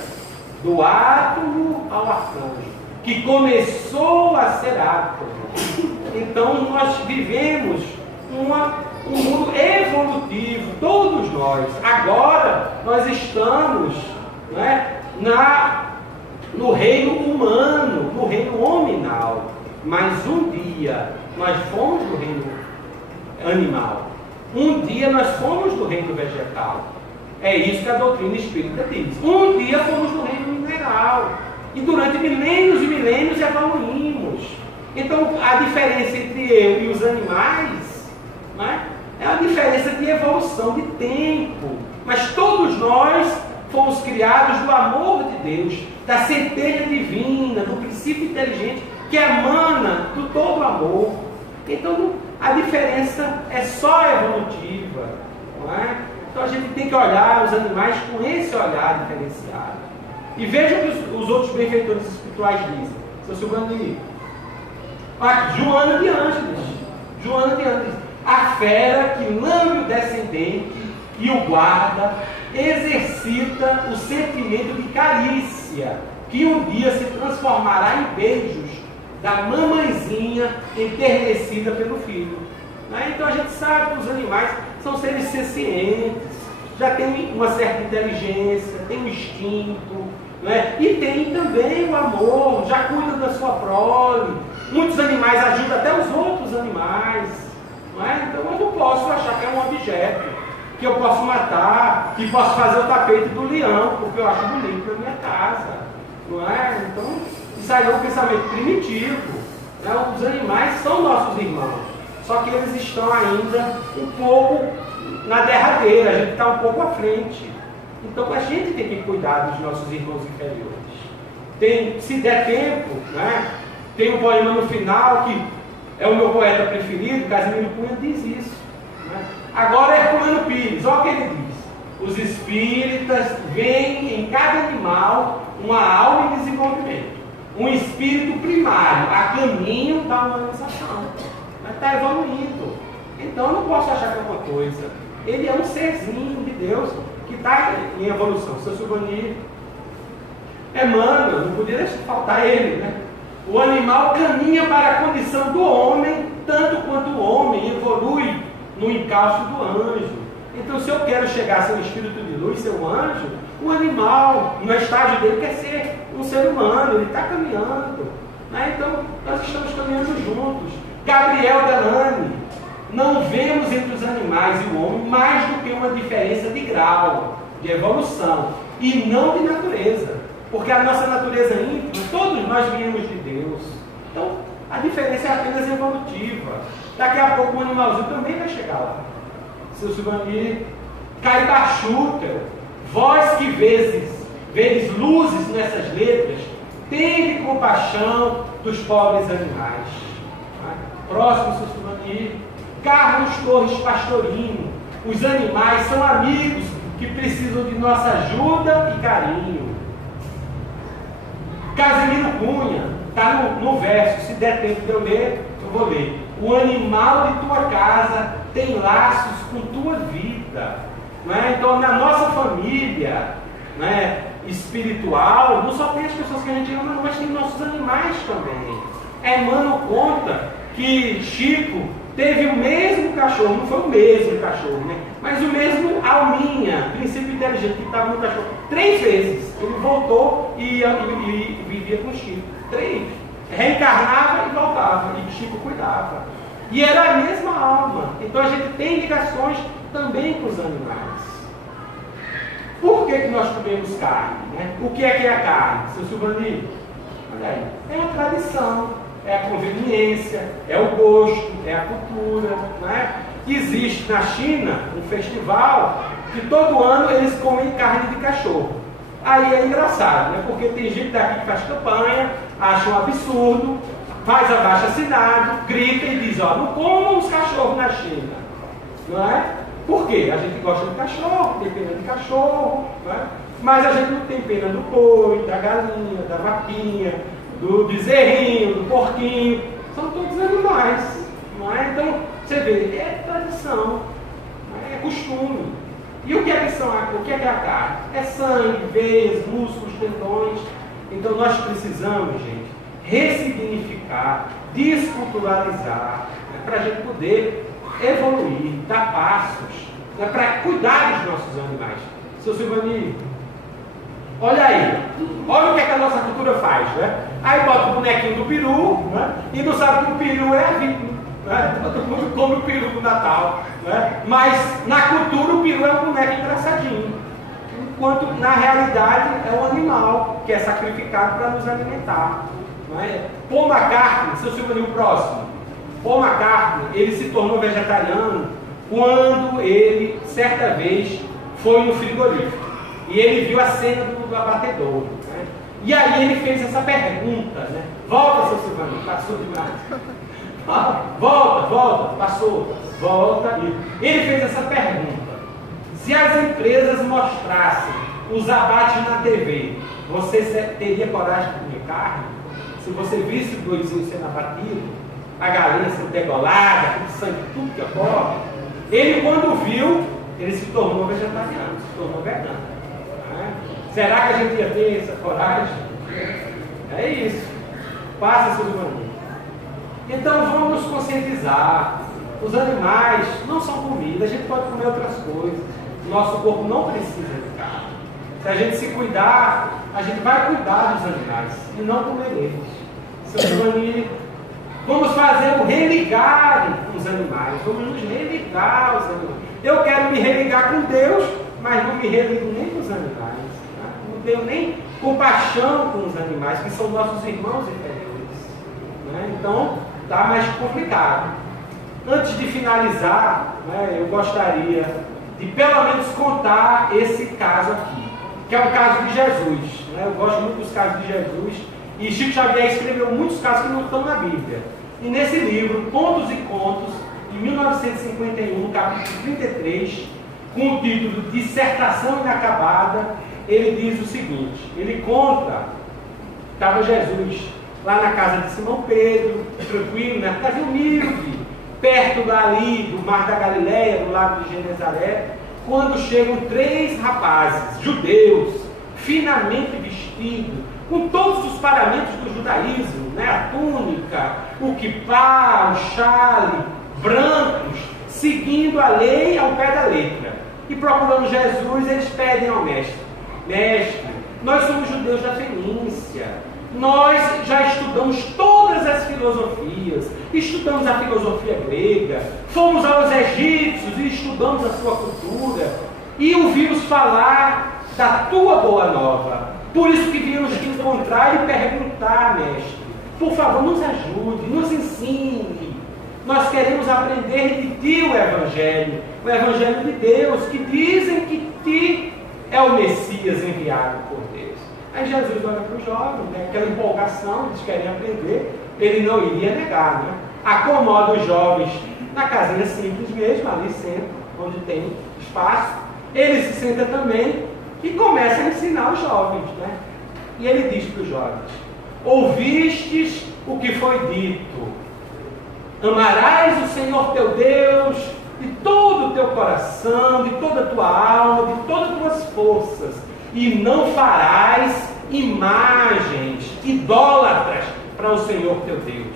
Do átomo ao arcanjo, que começou a ser átomo. Então nós vivemos um mundo evolutivo, todos nós. Agora nós estamos, né, no reino humano, no reino hominal. Mas um dia nós fomos do reino animal. Um dia nós fomos do reino vegetal. É isso que a doutrina espírita diz. Um dia fomos do reino mineral. E durante milênios e milênios evoluímos. Então a diferença entre eu e os animais, né, é a diferença de evolução de tempo. Mas todos nós fomos criados do amor de Deus, da centelha divina, do princípio inteligente que emana do todo amor. Então a diferença é só evolutiva. Não é? Então a gente tem que olhar os animais com esse olhar diferenciado. E veja o que os outros benfeitores espirituais dizem. Seu Silvano, Joana de Ângeles. Joana de Ângeles. A fera que lambe o descendente e o guarda, exercita o sentimento de carícia, que um dia se transformará em beijos da mamãezinha enternecida pelo filho. Então a gente sabe que os animais são seres sencientes, já têm uma certa inteligência, têm um instinto, né? E tem também o amor, já cuidam da sua prole. Muitos animais ajudam até os outros animais. Então eu não posso achar que é um objeto, que eu posso matar, que posso fazer o tapete do leão, porque eu acho bonito na minha casa. Então, isso aí é um pensamento primitivo. Os animais são nossos irmãos, só que eles estão ainda um pouco na derradeira, a gente está um pouco à frente. Então a gente tem que cuidar dos nossos irmãos inferiores. Se der tempo, tem um poema no final que é o meu poeta preferido, Casimiro Cunha, diz isso. Agora é Herculano Pires, olha o que ele diz. Os espíritas veem em cada animal uma alma em desenvolvimento, um espírito primário, a caminho da humanização. Está evoluindo. Então eu não posso achar que é uma coisa. Ele é um serzinho de Deus que está em evolução. Seu Silvanir, Emmanuel, não podia deixar de faltar ele, né? O animal caminha para a condição do homem, tanto quanto o homem evolui no encalço do anjo. Então, se eu quero chegar a ser um espírito de luz, ser um anjo, o animal, no estágio dele, quer ser um ser humano, ele está caminhando. Né? Então, nós estamos caminhando juntos. Gabriel Delane, não vemos entre os animais e o homem mais do que uma diferença de grau, de evolução, e não de natureza. Porque a nossa natureza íntima, todos nós viemos de Deus. Então, a diferença é apenas evolutiva. Daqui a pouco o animalzinho também vai chegar lá. Seu Silvanir, Caetá Schutter, vós que vedes luzes nessas letras, tende compaixão dos pobres animais. Próximo, seu Silvanir, Carlos Torres Pastorino, os animais são amigos que precisam de nossa ajuda e carinho. Casimiro Cunha, está no verso, se der tempo de eu ler, eu vou ler. O animal de tua casa tem laços com tua vida. Não é? Então, na nossa família, não é, espiritual, não só tem as pessoas que a gente ama, mas tem nossos animais também. Emmanuel conta que Chico teve o mesmo cachorro, não foi o mesmo cachorro, né? Mas o mesmo alminha, princípio inteligente, que estava no cachorro 3 vezes. Ele voltou e vivia com Chico. 3. Reencarnava e voltava, e Chico cuidava. E era a mesma alma. Então a gente tem ligações também com os animais. Por que nós comemos carne? Né? O que é a carne? Seu Silvanir? Olha aí. É a tradição, é a conveniência, é o gosto, é a cultura. Né? Existe na China um festival que todo ano eles comem carne de cachorro. Aí é engraçado, né? Porque tem gente daqui que faz campanha, acha um absurdo, faz abaixo-assinado, grita e diz, ó, não comam os cachorros na China. Não é? Por quê? A gente gosta de cachorro, tem pena de cachorro, não é? Mas a gente não tem pena do boi, da galinha, da vaquinha, do bezerrinho, do porquinho. São todos animais. Não é? Então, você vê, é tradição, é costume. E o que é a carne? É sangue, veias, músculos, tendões. Então nós precisamos, gente, ressignificar, desculturalizar, né, para a gente poder evoluir, dar passos, né, para cuidar dos nossos animais. Seu Silvanir, olha aí, olha o que a nossa cultura faz, né? Aí bota o bonequinho do peru, né, e não sabe que o peru é a vítima. Né? Todo mundo come o peru no Natal, né? Mas na cultura o peru é um boneco engraçadinho, enquanto na realidade é um animal que é sacrificado para nos alimentar. Né? Paul McCartney, seu Silvanil próximo, Paul McCartney, ele se tornou vegetariano quando ele, certa vez, foi no frigorífico e ele viu a cena do abatedouro. Né? E aí ele fez essa pergunta, né? Volta, seu Silvanil, passou demais. Volta, passou, volta. Ele fez essa pergunta: se as empresas mostrassem os abates na TV, você teria coragem de comer carne? Se você visse o boizinho sendo abatido, a galinha sendo degolada, aquele sangue, tudo que ocorre, ele, quando viu, ele se tornou vegetariano, se tornou vegano. Será que a gente ia ter essa coragem? É isso. Passa, seu Silvanil. Então vamos nos conscientizar. Os animais não são comida, a gente pode comer outras coisas. O nosso corpo não precisa de carne. Se a gente se cuidar, a gente vai cuidar dos animais e não comer eles. Seu Silvanir, vamos fazer o religar com os animais. Vamos nos religar aos animais. Eu quero me religar com Deus, mas não me religo nem com os animais. Né? Não tenho nem compaixão com os animais, que são nossos irmãos inferiores. Né? Então, está mais complicado. Antes de finalizar, né, eu gostaria de pelo menos contar esse caso aqui, que é o caso de Jesus. Né? Eu gosto muito dos casos de Jesus, e Chico Xavier escreveu muitos casos que não estão na Bíblia. E nesse livro, Contos e Contos, em 1951, no capítulo 33, com o título Dissertação Inacabada, ele diz o seguinte, ele conta, estava Jesus lá na casa de Simão Pedro, tranquilo, na casa humilde, perto dali do Mar da Galileia, do lago de Genezaré, quando chegam 3 rapazes, judeus, finamente vestidos, com todos os paramentos do judaísmo, né? A túnica, o quipá, o chale, brancos, seguindo a lei ao pé da letra. E procurando Jesus, eles pedem ao mestre, mestre, nós somos judeus da Fenícia, nós já estudamos todas as filosofias, estudamos a filosofia grega, fomos aos egípcios e estudamos a sua cultura, e ouvimos falar da tua boa nova. Por isso que viemos te encontrar e perguntar, mestre, por favor, nos ajude, nos ensine. Nós queremos aprender de ti o Evangelho de Deus, que dizem que ti é o Messias enviado por Deus. Aí Jesus olha para os jovens, né? Aquela empolgação, eles querem aprender, ele não iria negar, né? Acomoda os jovens na casinha simples mesmo, ali senta, onde tem espaço. Ele se senta também e começa a ensinar os jovens, né? E ele diz para os jovens, ouvistes o que foi dito, amarás o Senhor teu Deus de todo o teu coração, de toda a tua alma, de todas as tuas forças, e não farás imagens idólatras para o Senhor teu Deus.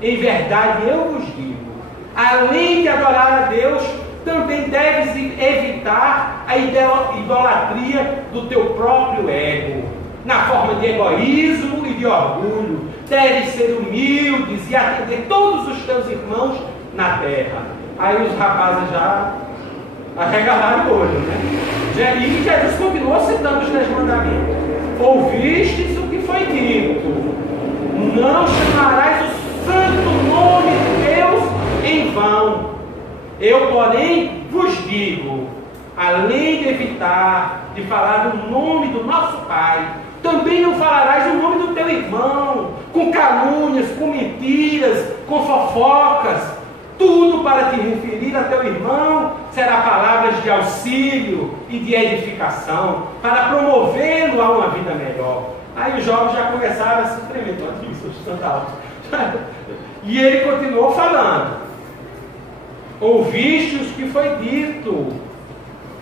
Em verdade eu vos digo, além de adorar a Deus, também deves evitar a idolatria do teu próprio ego, na forma de egoísmo e de orgulho. Deves ser humildes e atender todos os teus irmãos na terra. Aí os rapazes já arregalaram o olho, né? E Jesus continuou citando os 10 mandamentos. Ouvistes o que foi dito, não chamarás o santo nome de Deus em vão. Eu, porém, vos digo, além de evitar de falar do nome do nosso Pai, também não falarás o nome do teu irmão, com calúnias, com mentiras, com fofocas. Tudo para te referir a teu irmão será palavras de auxílio e de edificação, para promovê-lo a uma vida melhor. Aí os jovens já começaram a se tremer, tanta alto. E ele continuou falando. Ouviste o que foi dito,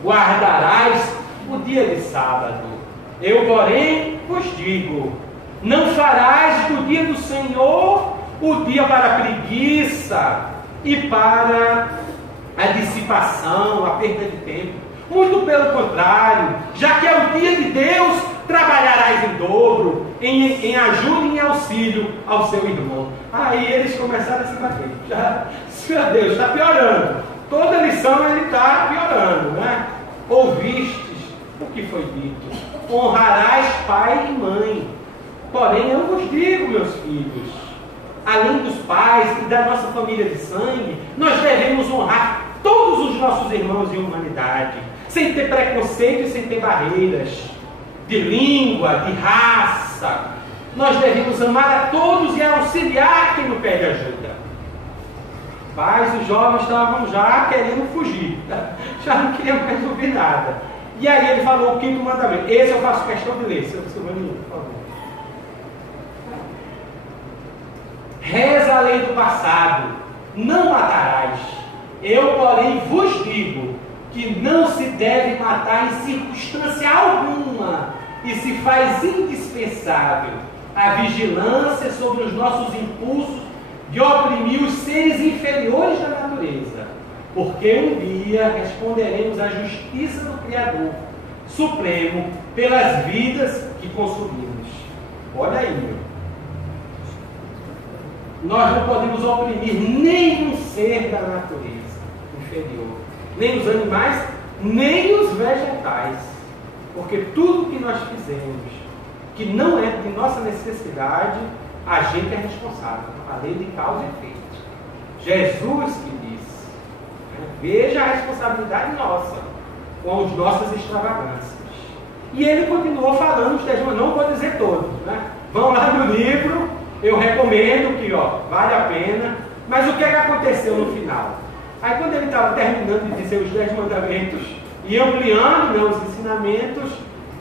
guardarás o dia de sábado. Eu, porém, vos digo, não farás do dia do Senhor o dia para a preguiça e para a dissipação, a perda de tempo. Muito pelo contrário, já que é o dia de Deus, trabalharás em dobro, em ajuda e em auxílio ao seu irmão. Aí eles começaram a se bater. Meu Deus, está piorando. Toda lição ele está piorando, né? Ouvistes o que foi dito, honrarás pai e mãe. Porém, eu vos digo, meus filhos, além dos pais e da nossa família de sangue, nós devemos honrar todos os nossos irmãos em humanidade, sem ter preconceito e sem ter barreiras de língua, de raça. Nós devemos amar a todos e auxiliar quem nos pede ajuda. Mas os jovens estavam já querendo fugir, já não queriam mais ouvir nada. E aí ele falou o 5º mandamento. Esse eu faço questão de ler, seu Silvaninho, por favor. Reza a lei do passado, não matarás. Eu, porém, vos digo que não se deve matar em circunstância alguma, e se faz indispensável a vigilância sobre os nossos impulsos de oprimir os seres inferiores da natureza, porque um dia responderemos à justiça do Criador Supremo pelas vidas que consumimos. Olha aí, meu. Nós não podemos oprimir nenhum ser da natureza inferior, nem os animais, nem os vegetais, porque tudo que nós fizemos que não é de nossa necessidade, a gente é responsável. A lei de causa e efeito. Jesus que disse. Veja a responsabilidade nossa com as nossas extravagâncias. E ele continuou falando, não vou dizer todos, né? Vão lá no livro, eu recomendo que vale a pena. Mas o que é que aconteceu no final? Aí quando ele estava terminando de dizer os 10 mandamentos, E ampliando, né, os ensinamentos,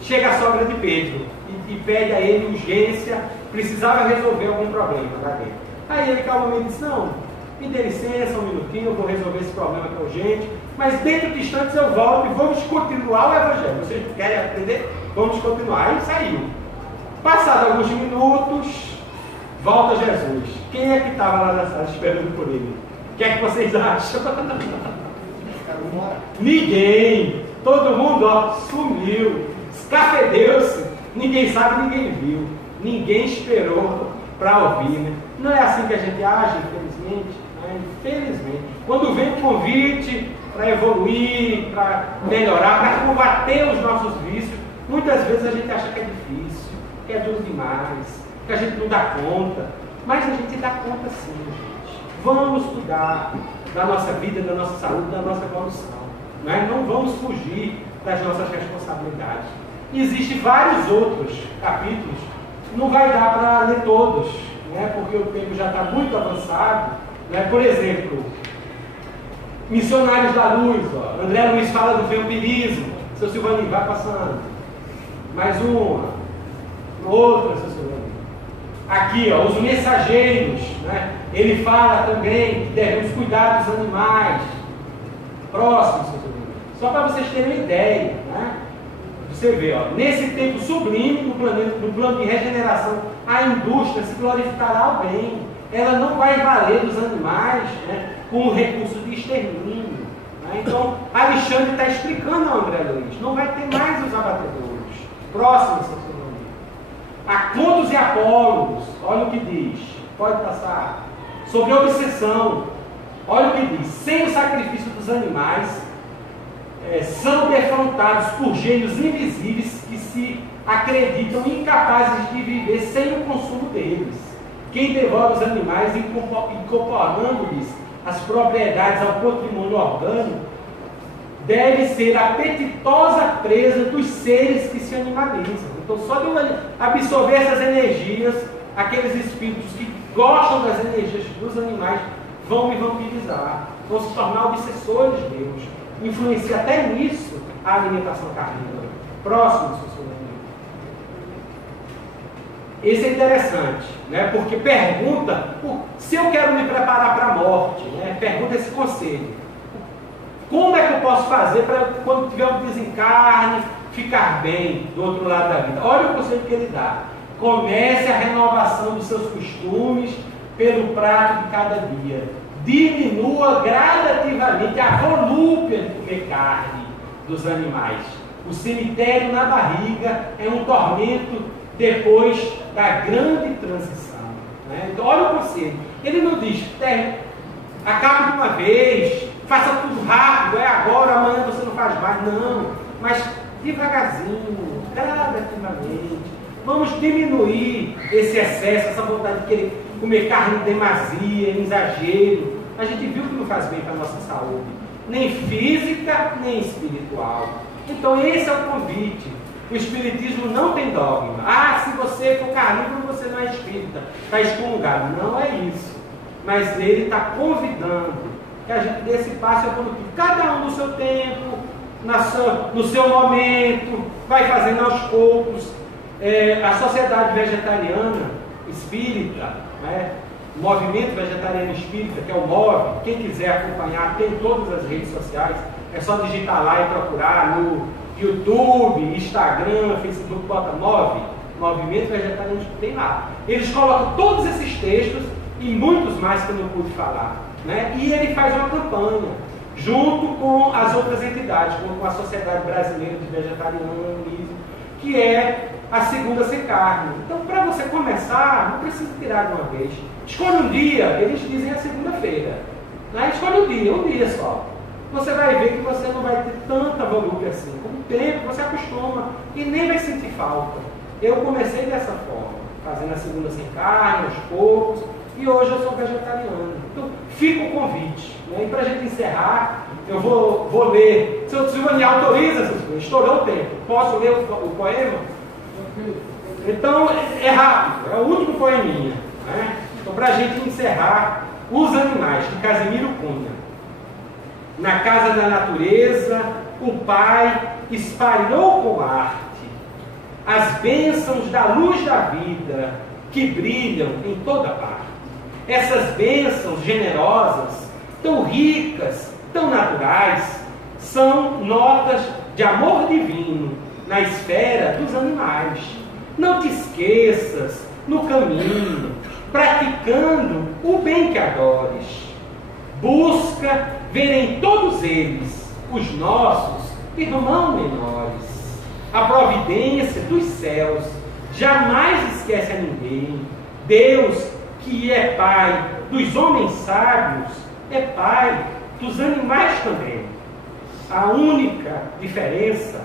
chega a sogra de Pedro e pede a ele urgência, precisava resolver algum problema lá dentro. Aí ele calmamente disse: não, me dê licença um minutinho, eu vou resolver esse problema que é urgente, mas dentro de instantes eu volto e vamos continuar o Evangelho. Vocês querem aprender? Vamos continuar. Aí saiu. Passados alguns minutos, volta Jesus. Quem é que estava lá na sala esperando por ele? O que é que vocês acham? Ninguém. Todo mundo, ó, sumiu. Escafedeu-se. Ninguém sabe, ninguém viu. Ninguém esperou para ouvir, né? Não é assim que a gente age, infelizmente. Né? Infelizmente. Quando vem um convite para evoluir, para melhorar, para combater os nossos vícios, muitas vezes a gente acha que é difícil, que é duro demais, que a gente não dá conta. Mas a gente dá conta sim, gente. Vamos cuidar da nossa vida, da nossa saúde, da nossa evolução. Né? Não vamos fugir das nossas responsabilidades. Existem vários outros capítulos, não vai dar para ler todos, né? Porque o tempo já está muito avançado. Né? Por exemplo, Missionários da Luz, ó. André Luiz fala do vampirismo. Seu Silvaninho, vai passando. Mais uma, outra, seu Silvaninho. Aqui, ó, os mensageiros, né? Ele fala também que devemos cuidar dos animais. Próximo, seu Silvaninho. Só para vocês terem uma ideia, né? Você vê, ó, nesse tempo sublime no plano de regeneração, a indústria se glorificará ao bem. Ela não vai valer dos animais, né, como recurso de extermínio. Né? Então, Alexandre está explicando ao André Luiz: não vai ter mais os abatedouros. Próximo, seu Silvaninho. Acontos e Apólogos, olha o que diz. Pode passar. Sobre obsessão, olha o que diz: sem o sacrifício dos animais, são defrontados por gênios invisíveis que se acreditam incapazes de viver sem o consumo deles. Quem devora os animais, incorporando-lhes as propriedades ao patrimônio orgânico, deve ser a apetitosa presa dos seres que se animalizam. Então, só de absorver essas energias, aqueles espíritos que gostam das energias dos animais vão me vampirizar, vão se tornar obsessores deles. Influencia até nisso a alimentação carnívora. Próximo, seu. Esse é interessante, né? Porque pergunta, se eu quero me preparar para a morte, né? Pergunta esse conselho: como é que eu posso fazer para, quando tiver um desencarne, ficar bem do outro lado da vida? Olha o conselho que ele dá: comece a renovação dos seus costumes pelo prato de cada dia. Diminua gradativamente a volúpia de comer carne dos animais. O cemitério na barriga é um tormento depois da grande transição. Né? Então, olha o conselho. Ele não diz: acabe de uma vez, faça tudo rápido, é agora, amanhã você não faz mais. Não, mas devagarzinho, gradativamente. Vamos diminuir esse excesso, essa vontade de querer comer carne em demasia, em exagero. A gente viu que não faz bem para a nossa saúde, nem física, nem espiritual. Então esse é o convite. O Espiritismo não tem dogma. Ah, se você for carnívoro, você não é espírita, está excomungado. Não é isso. Mas ele está convidando que a gente dê esse passo evolutivo. Cada um no seu tempo, no seu momento, vai fazendo aos poucos. A Sociedade Vegetariana Espírita, né? O Movimento Vegetariano Espírita, que é o MOV, quem quiser acompanhar, tem todas as redes sociais, é só digitar lá e procurar no YouTube, Instagram, Facebook, bota MOV, Movimento Vegetariano Espírita, tem lá. Eles colocam todos esses textos e muitos mais que eu não pude falar, né? E ele faz uma campanha, junto com as outras entidades, como com a Sociedade Brasileira de Vegetarianismo, que é a segunda sem carne. Então, para você começar, não precisa tirar de uma vez. Escolhe um dia, eles dizem a segunda-feira. Né? Escolhe um dia só. Você vai ver que você não vai ter tanta volúpia assim. Com o tempo, você acostuma e nem vai sentir falta. Eu comecei dessa forma, fazendo a segunda sem carne, aos poucos, e hoje eu sou vegetariano. Então, fica o convite. Né? E para a gente encerrar, eu vou ler. Seu Silvaninho, autoriza essas coisas? Estourou o tempo. Posso ler o poema? Então, é rápido, é o último poeminha. Né? Então, para a gente encerrar, Os Animais, de Casimiro Cunha. Na casa da natureza, o Pai espalhou com arte as bênçãos da luz da vida que brilham em toda parte. Essas bênçãos generosas, tão ricas, tão naturais, são notas de amor divino na esfera dos animais. Não te esqueças, no caminho, praticando o bem que adores. Busca ver em todos eles os nossos irmãos menores. A providência dos céus jamais esquece a ninguém. Deus, que é Pai dos homens sábios, é Pai dos animais também. A única diferença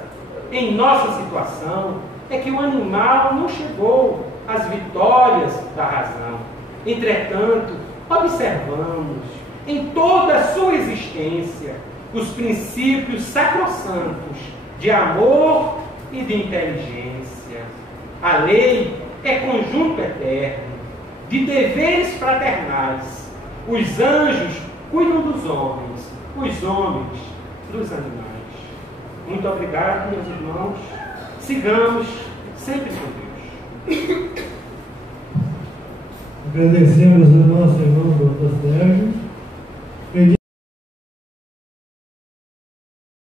em nossa situação é que o animal não chegou às vitórias da razão. Entretanto, observamos em toda a sua existência os princípios sacrossantos de amor e de inteligência. A lei é conjunto eterno de deveres fraternais. Os anjos cuidam dos homens, os homens dos animais. Muito obrigado, meus irmãos. Sigamos sempre com Deus. Agradecemos ao nosso irmão Dr. Sérgio.